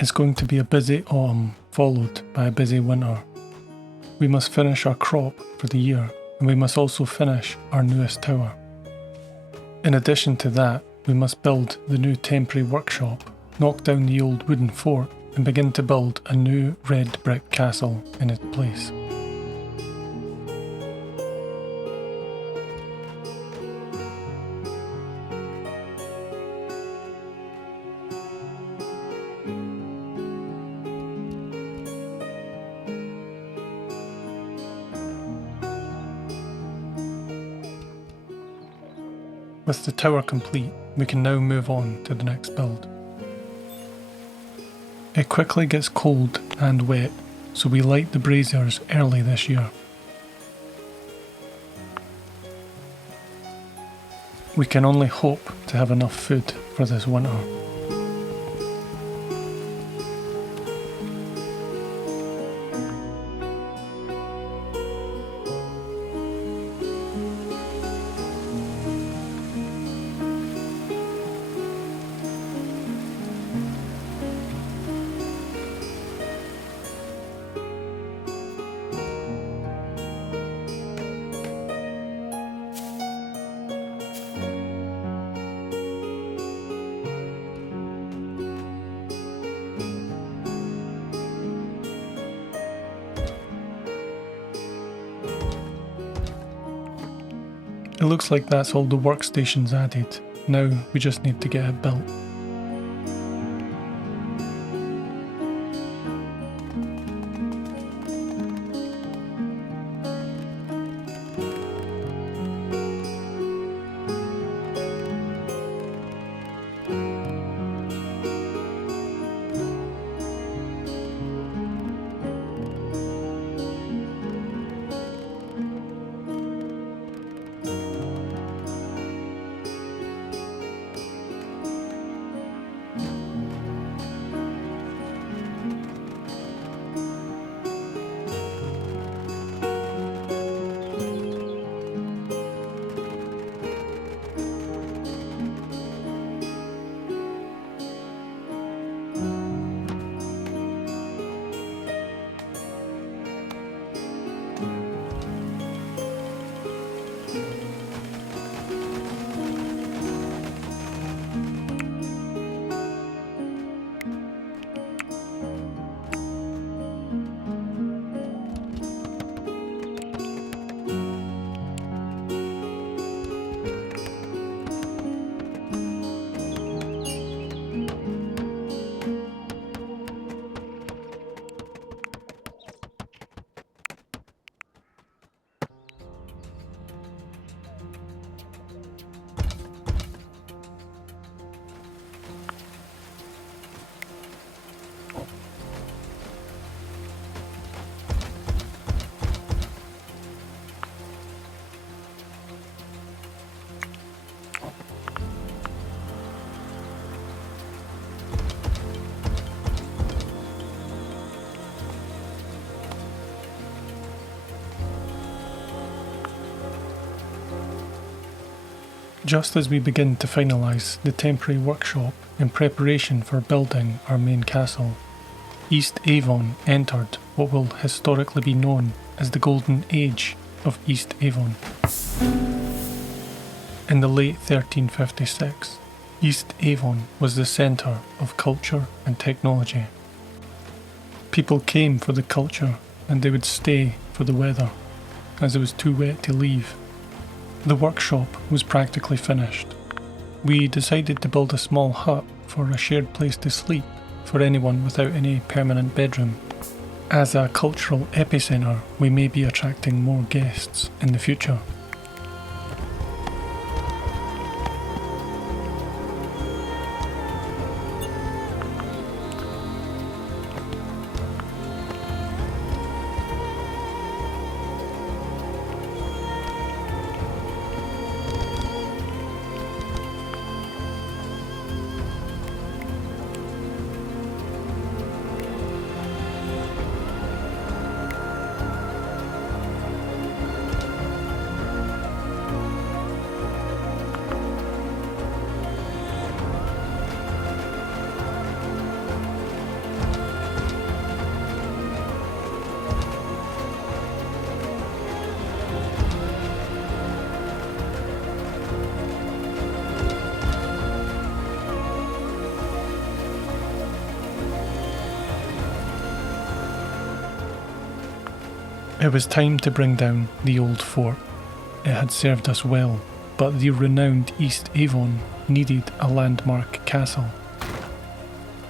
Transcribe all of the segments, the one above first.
It's going to be a busy autumn followed by a busy winter. We must finish our crop for the year, and we must also finish our newest tower. In addition to that, we must build the new temporary workshop, knock down the old wooden fort, and begin to build a new red brick castle in its place. With the tower complete, we can now move on to the next build. It quickly gets cold and wet, so we light the braziers early this year. We can only hope to have enough food for this winter. It looks like that's all the workstations added. Now we just need to get it built. Just as we begin to finalise the temporary workshop in preparation for building our main castle, East Avon entered what will historically be known as the Golden Age of East Avon. In the late 1356, East Avon was the centre of culture and technology. People came for the culture and they would stay for the weather, as it was too wet to leave. The workshop was practically finished. We decided to build a small hut for a shared place to sleep for anyone without any permanent bedroom. As a cultural epicentre, we may be attracting more guests in the future. It was time to bring down the old fort. It had served us well, but the renowned East Avon needed a landmark castle.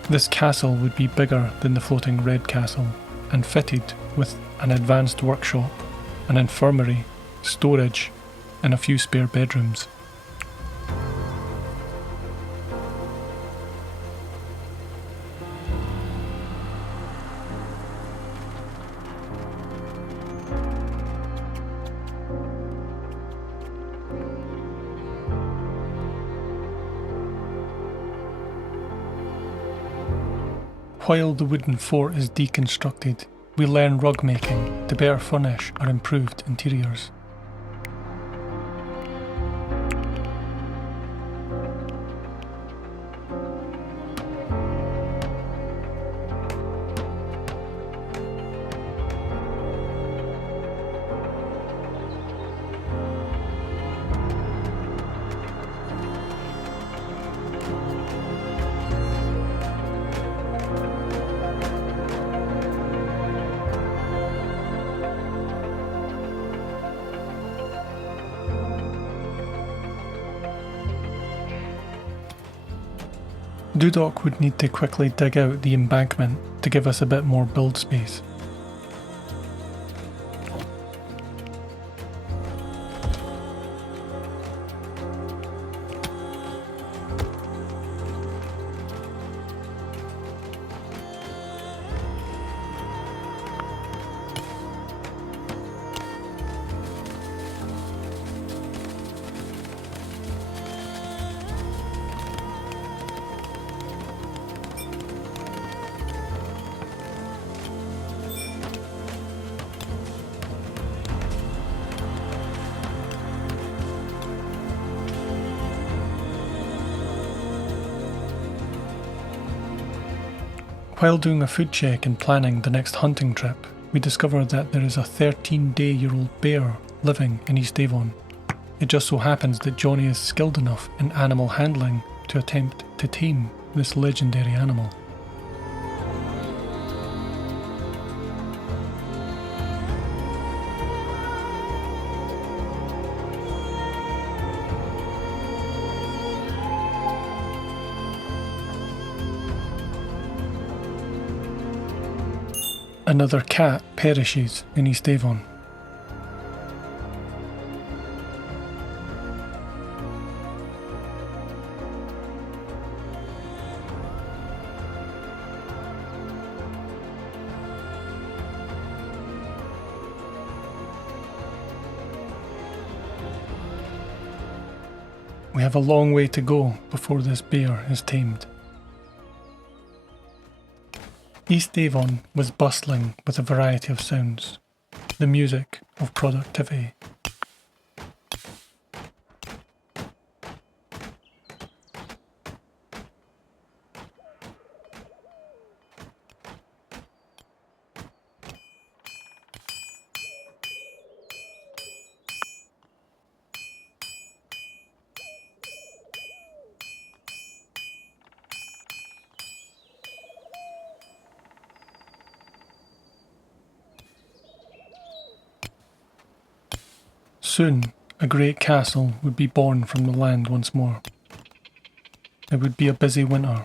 This castle would be bigger than the floating Red Castle and fitted with an advanced workshop, an infirmary, storage, and a few spare bedrooms. While the wooden fort is deconstructed, we learn rug making to better furnish our improved interiors. Dudok would need to quickly dig out the embankment to give us a bit more build space. While doing a food check and planning the next hunting trip, we discover that there is a 13-day-old bear living in East Avon. It just so happens that Johnny is skilled enough in animal handling to attempt to tame this legendary animal. Another cat perishes in East Avon. We have a long way to go before this bear is tamed. East Avon was bustling with a variety of sounds, the music of productivity. Soon, a great castle would be born from the land once more. It would be a busy winter.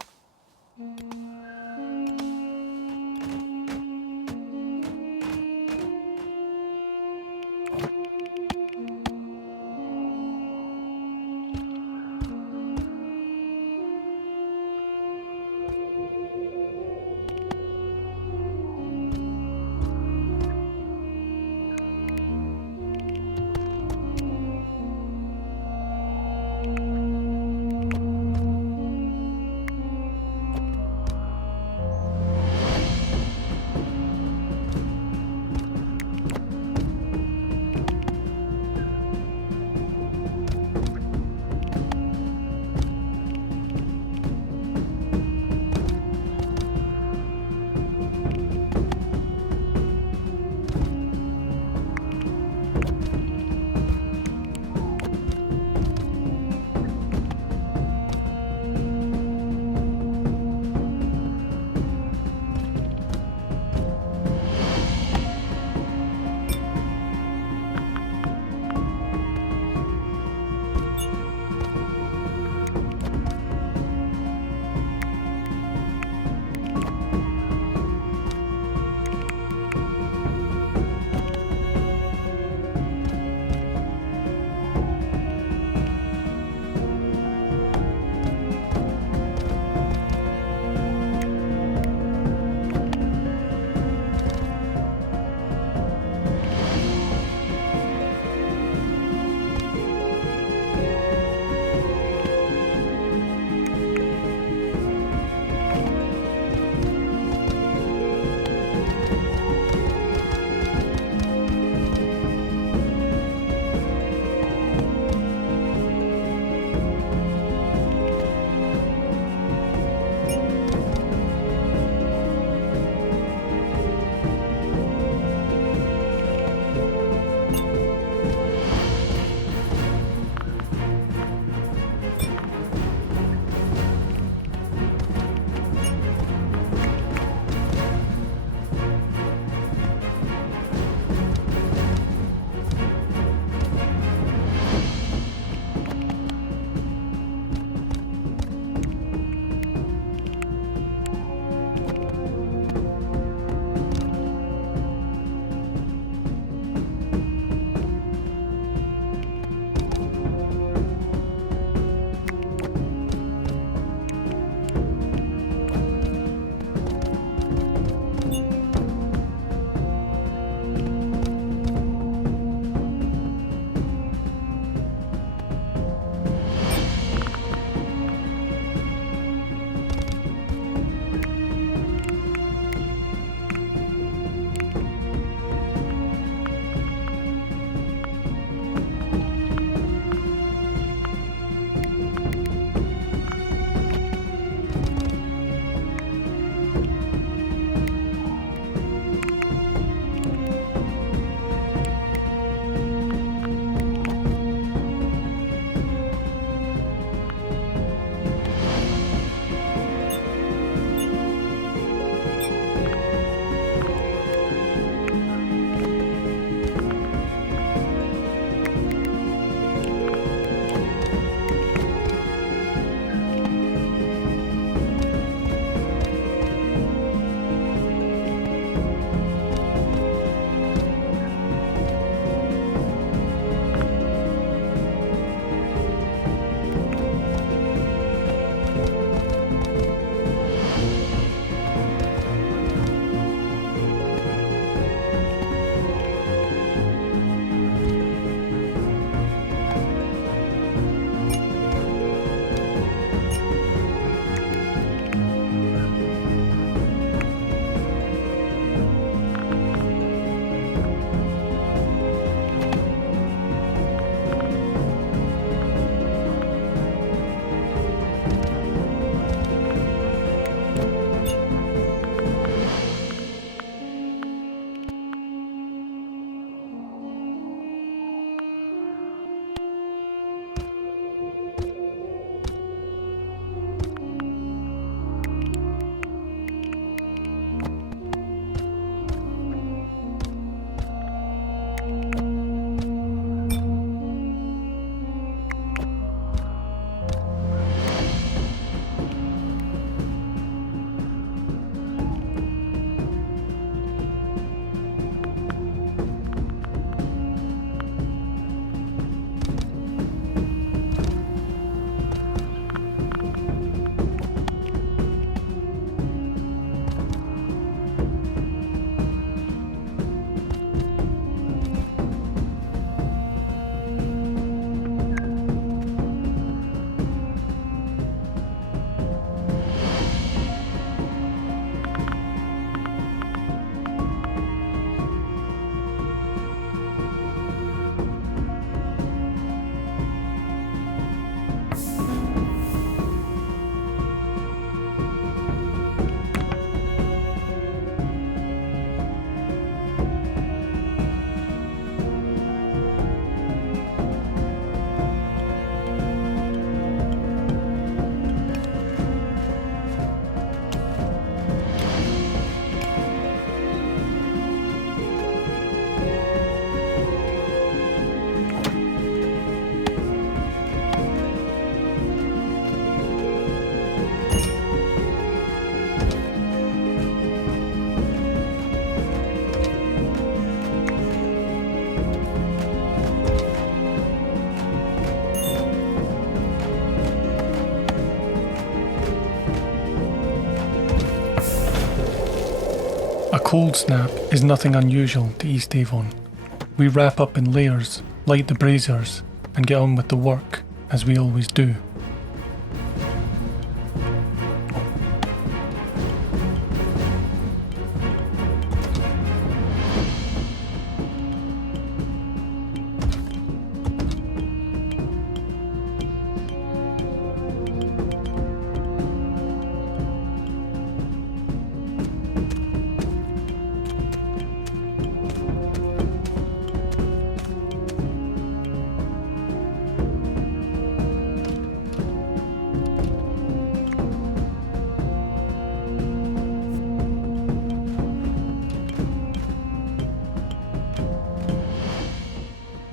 cold snap is nothing unusual to East Avon. We wrap up in layers, light the braziers, and get on with the work, as we always do.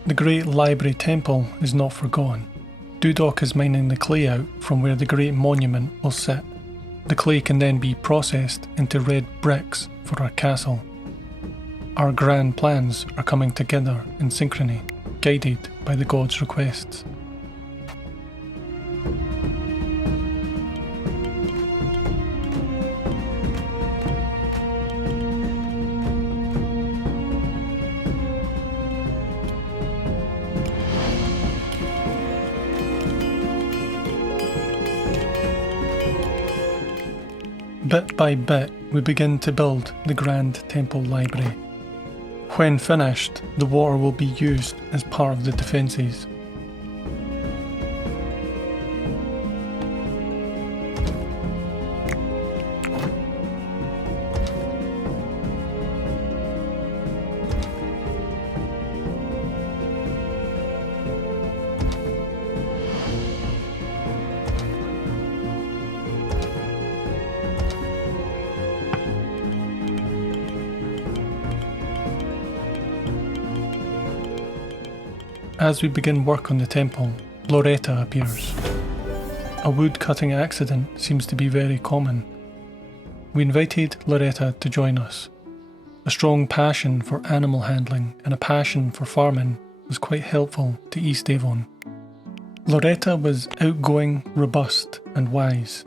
The Great Library Temple is not forgotten. Dudok is mining the clay out from where the Great Monument will sit. The clay can then be processed into red bricks for our castle. Our grand plans are coming together in synchrony, guided by the gods' requests. Bit by bit, we begin to build the Grand Temple Library. When finished, the water will be used as part of the defences. As we begin work on the temple, Loreta appears. A wood-cutting accident seems to be very common. We invited Loreta to join us. A strong passion for animal handling and a passion for farming was quite helpful to East Avon. Loreta was outgoing, robust and wise.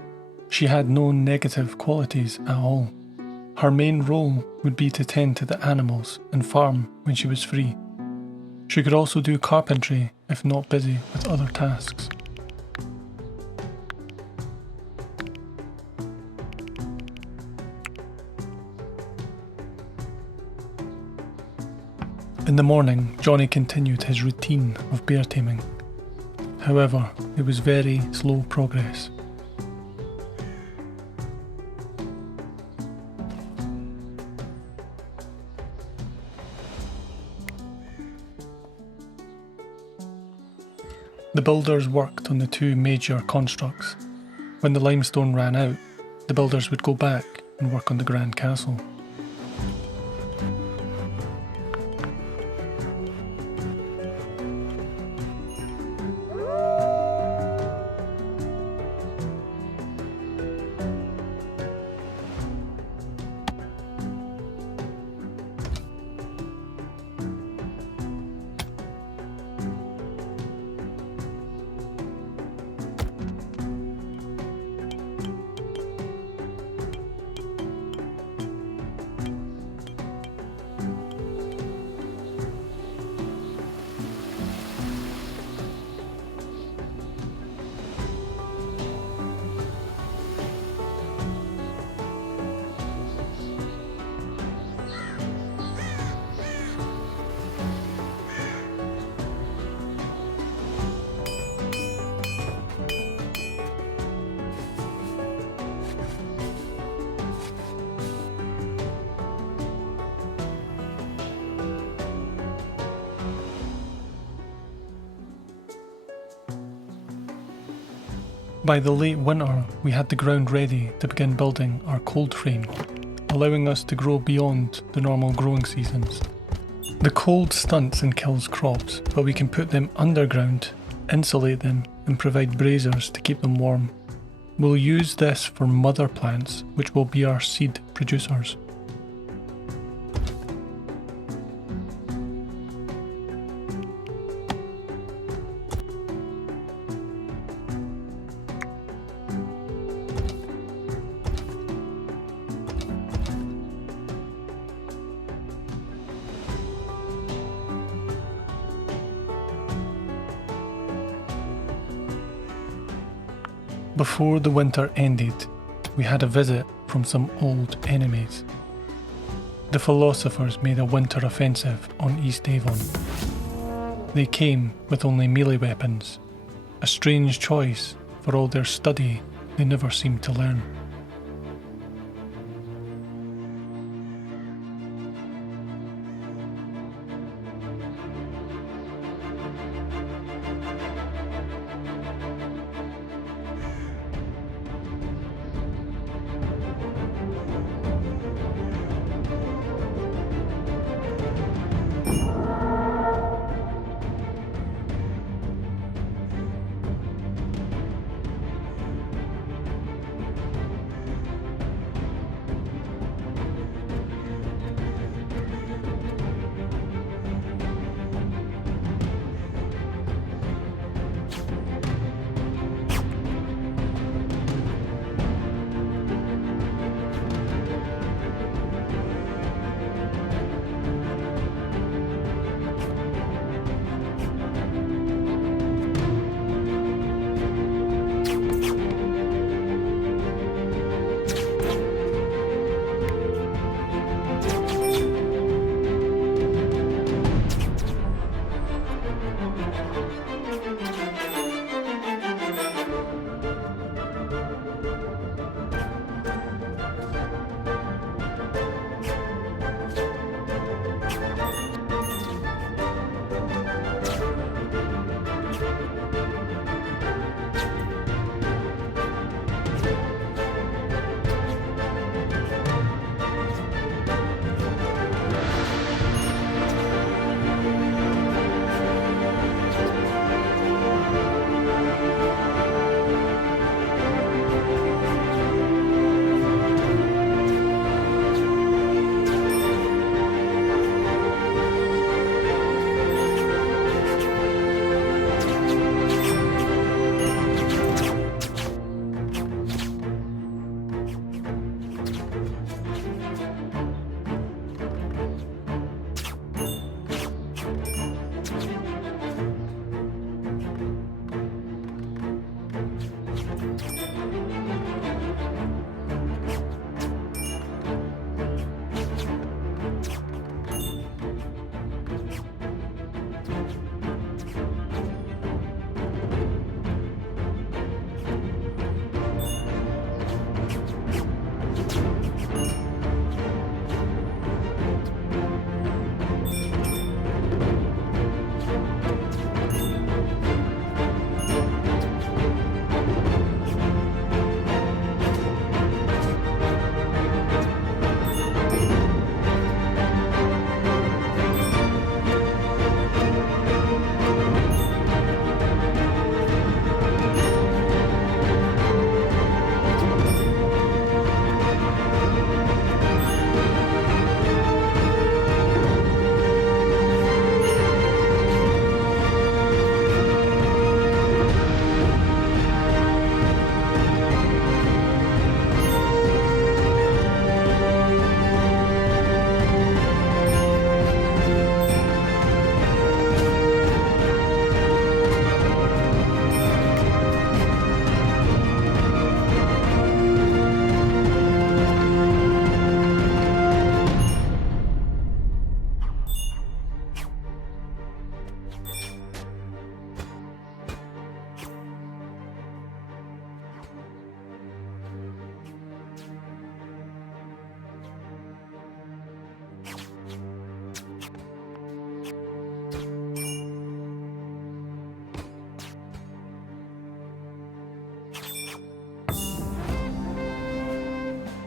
She had no negative qualities at all. Her main role would be to tend to the animals and farm when she was free. She could also do carpentry if not busy with other tasks. In the morning, Johnny continued his routine of bear taming. However, it was very slow progress. The builders worked on the two major constructs. When the limestone ran out, the builders would go back and work on the Grand Castle. By the late winter, we had the ground ready to begin building our cold frame, allowing us to grow beyond the normal growing seasons. The cold stunts and kills crops, but we can put them underground, insulate them, and provide braziers to keep them warm. We'll use this for mother plants, which will be our seed producers. Before the winter ended, we had a visit from some old enemies. The Philosophers made a winter offensive on East Avon. They came with only melee weapons, a strange choice for all their study they never seemed to learn.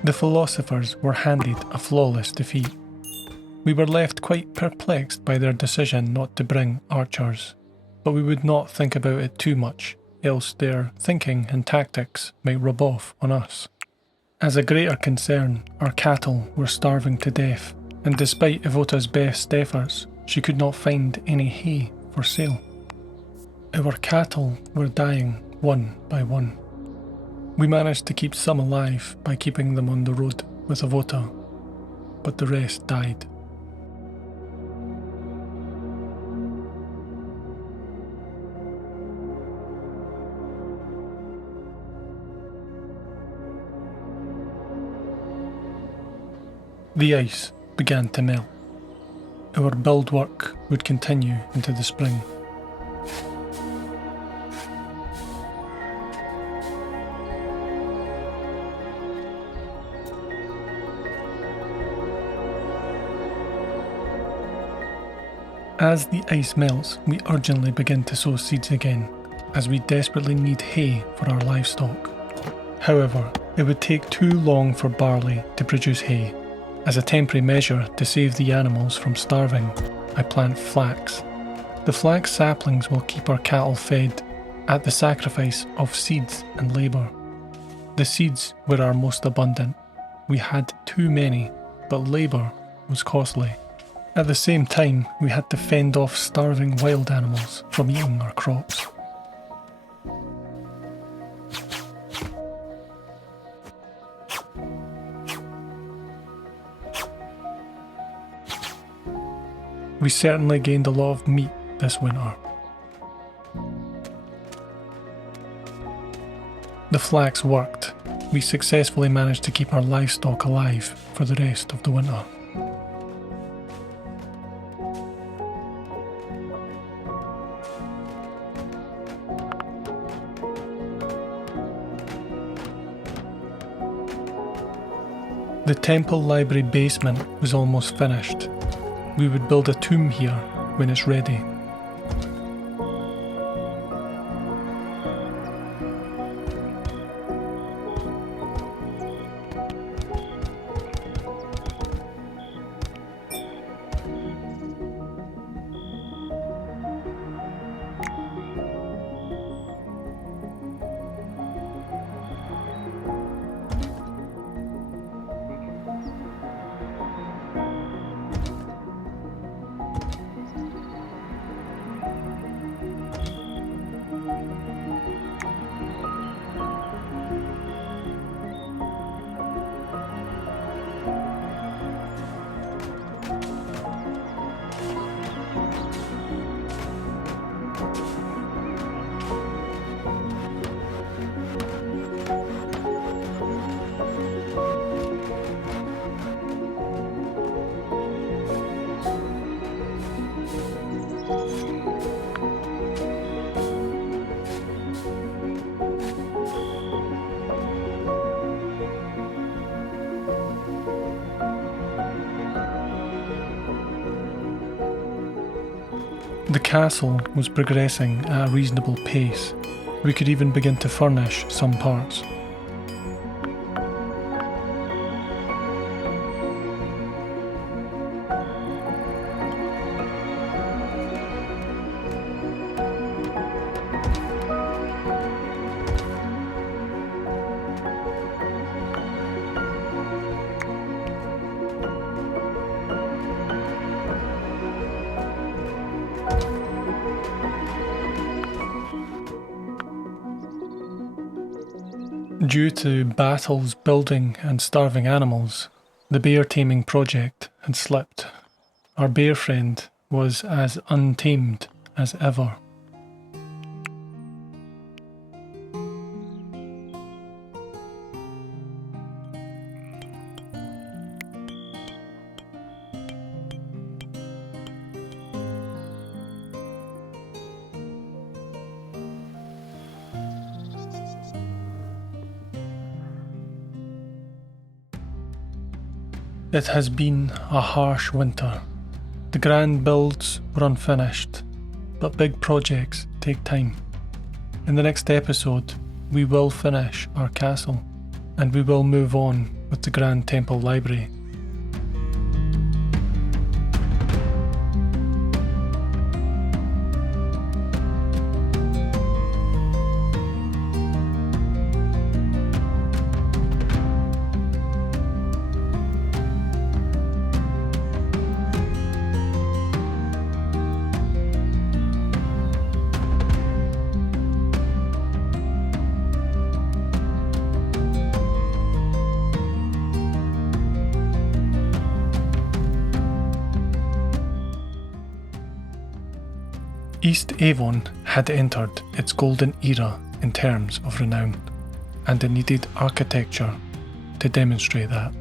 The Philosophers were handed a flawless defeat. We were left quite perplexed by their decision not to bring archers, but we would not think about it too much, else their thinking and tactics might rub off on us. As a greater concern, our cattle were starving to death, and despite Ivota's best efforts, she could not find any hay for sale. Our cattle were dying one by one. We managed to keep some alive by keeping them on the road with Ivota, but the rest died. The ice began to melt. Our build work would continue into the spring. As the ice melts, we urgently begin to sow seeds again, as we desperately need hay for our livestock. However, it would take too long for barley to produce hay. As a temporary measure to save the animals from starving, I plant flax. The flax saplings will keep our cattle fed at the sacrifice of seeds and labour. The seeds were our most abundant. We had too many, but labour was costly. At the same time, we had to fend off starving wild animals from eating our crops. We certainly gained a lot of meat this winter. The flax worked. We successfully managed to keep our livestock alive for the rest of the winter. The temple library basement was almost finished. We would build a tomb here when it's ready. The castle was progressing at a reasonable pace. We could even begin to furnish some parts. Due to battles, building and starving animals, the bear taming project had slipped. Our bear friend was as untamed as ever. It has been a harsh winter. The grand builds were unfinished, but big projects take time. In the next episode, we will finish our castle, and we will move on with the Grand Temple Library. East Avon had entered its golden era in terms of renown, and it needed architecture to demonstrate that.